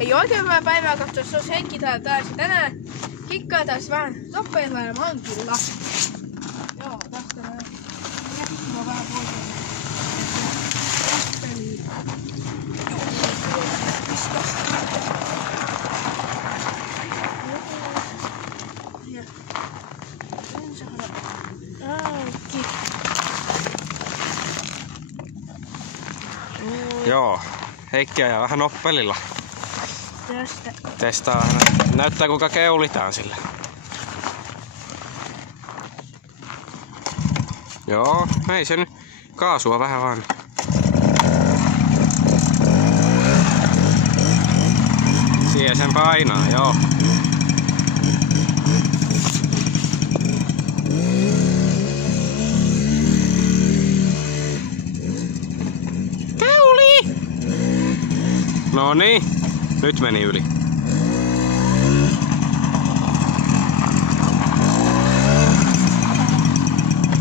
Ei oikein hyvää päivää katsoa, se on Heikki täällä taas. Tänään kikkaa taas vähän Noppeilla ja mankilla. Joo, tästä näin. Jätin vähän pois. Peliin. Joo, Heikki ajaa vähän noppelilla. Testaa vähän. Näyttää kuinka keulitaan sillä. Joo, ei se nyt. Kaasua vähän vaan. Siihen sen painaa, joo. No niin, nyt meni yli.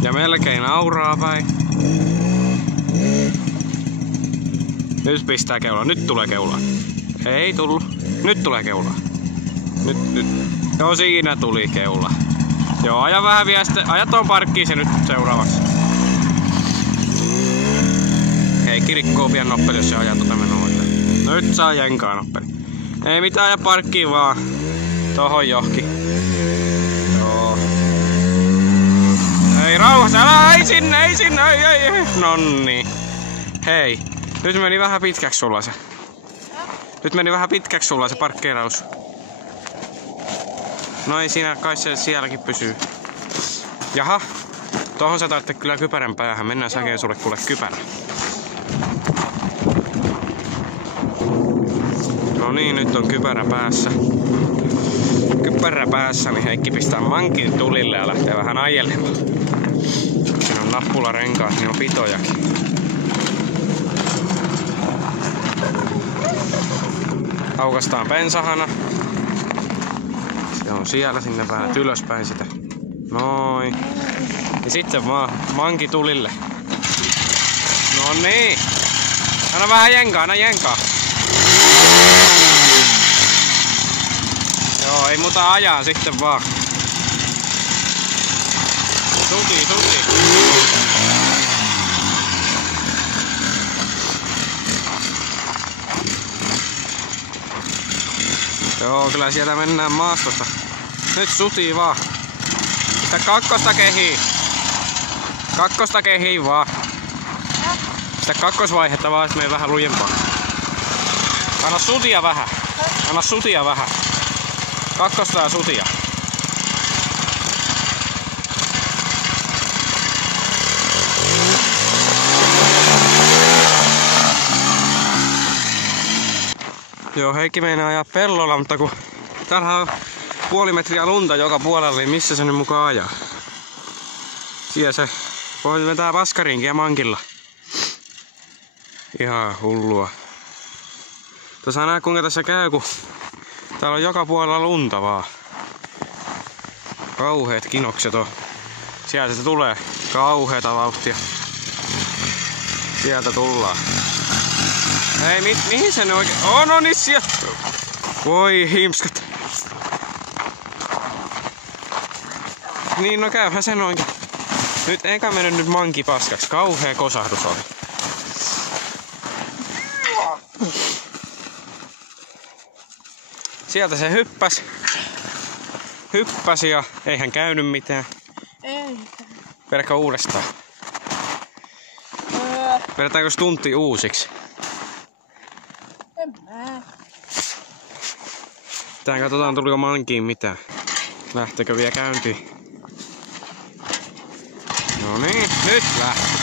Ja melkein auraa päin. Nyt pistää keulaa, nyt tulee keulaa. Ei tullut, nyt tulee keulaa. Nyt. Joo, siinä tuli keula. Joo, aja vähän vielä sitten, aja tuon parkkiin se nyt seuraavaksi. Heikki rikkoo pian noppeli, jos se ajaa tuota menoa. Nyt saa jenkaa noppeli. Ei mitään, aja parkkiin vaan. Tohon johki. Joo. Ei rauhassa, älä, ei sinne, ei. Nonni. Hei, nyt meni vähän pitkäksi sulla se. Nyt meni vähän pitkäksi sulla se parkkeeraus. No ei siinä, kai se sielläkin pysyy. Jaha, tohon sä tarvitset kyllä kypärän päähän. Mennään säkeen sulle kuule kypärä. No niin, nyt on kypärä päässä. Kypärä päässä, niin Heikki pistää mankin tulille ja lähtee vähän ajelemaan. Siinä on nappularenkaat, niin on pitojakin. Aukastaan bensahana. Se on siellä, sinne vähän ylöspäin sitä. Noin. Ja sitten vaan manki tulille. No niin. Anna vähän jenkaa, Joo, ei muuta ajaa sitten vaan. Suti. Joo, kyllä sieltä mennään maastosta. Nyt sutii vaan. Sitä kakkosta kehii vaan. Sitä kakkosvaihetta vaan, että menee vähän lujempaa. Anna sutia vähän. Kakkosta ja sutia. Joo, Heikki meinaa ajaa pellolla, mutta kun täällä on puoli metriä lunta joka puolella, niin missä se nyt mukaan ajaa? Siellä se voi vetää vaskariinkin ja mankilla. Ihan hullua. Tuossa näe kuinka tässä käy, kun täällä on joka puolella lunta vaan. Kauheet kinokset on. Sieltä se tulee. Kauheeta vauhtia. Sieltä tullaan. Ei, mihin se ne oikein... No niin sieltä! Voi himskat. Niin, no käyhän sen oikein. Nyt eikä mennyt nyt manki paskaksi. Kauhea kosahdus oli. Sieltä se hyppäsi ja eihän käynyt mitään. Ei. Vedäkö uudestaan? Vedetäänkö stuntti uusiksi? En mä. Tää katsotaan tuliko mankiin mitään. Lähtekö vielä käyntiin? No niin, nyt lähti.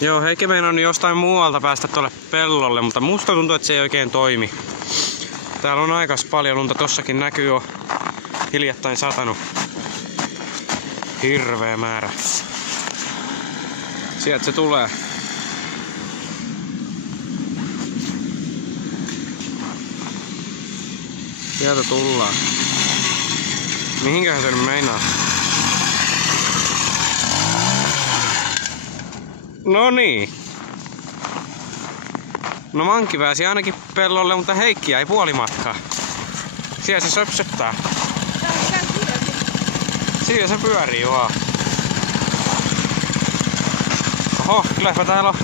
Joo, Heikki meinaa jostain muualta päästä tuolle pellolle, mutta musta tuntuu, että se ei oikein toimi. Täällä on aikas paljon lunta, tossakin näkyy jo hiljattain satanut. Hirveä määrä. Sieltä se tulee. Sieltä tullaan. Mihinkähän se nyt meinaa? No niin. No Mankki pääsi ainakin pellolle, mutta Heikki jäi puolimatkaa. Siellä se söpsöttää. Siinä se pyörii vaan. Oho, kylläpä täällä on.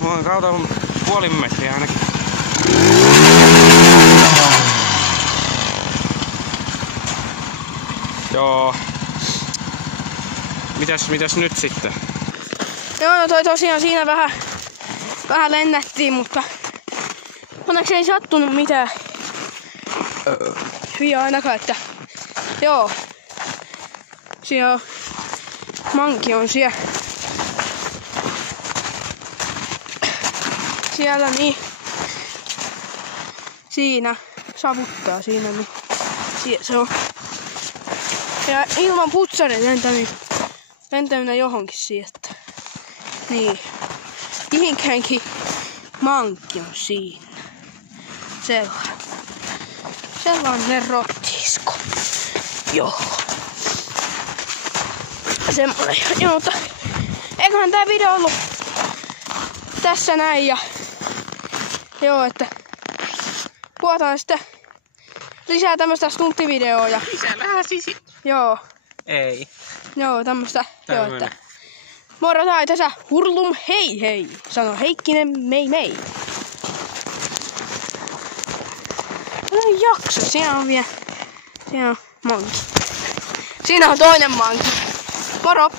Mulla on kautta puoli metriä ainakin. Joo. Mitäs nyt sitten? Joo, no toi tosiaan siinä vähän lennättiin, mutta onneksi ei sattunut mitään viaa ainakaan, että joo. Siellä Mankki on siellä niin siinä savuttaa siinä niin se on. Ja ilman putsarin lentäminen johonkin sieltä. Niin. Mihinkäänkin Mankki on siinä. Sellainen rottisko. Joo. Semmoinen. Joo, mutta eiköhän tää video ollut tässä näin ja joo, että kuvataan sitten lisää tämmöstä stunttivideoa ja Lisää vähän sisi. joo. Ei. Joo, tämmöstä. Joo, että moro tai tässä hurlum hei hei, sano Heikkinen mei mei. No jakso, siinä on vielä. Siinä on Mankki. Siinä on toinen Mankki. Moro!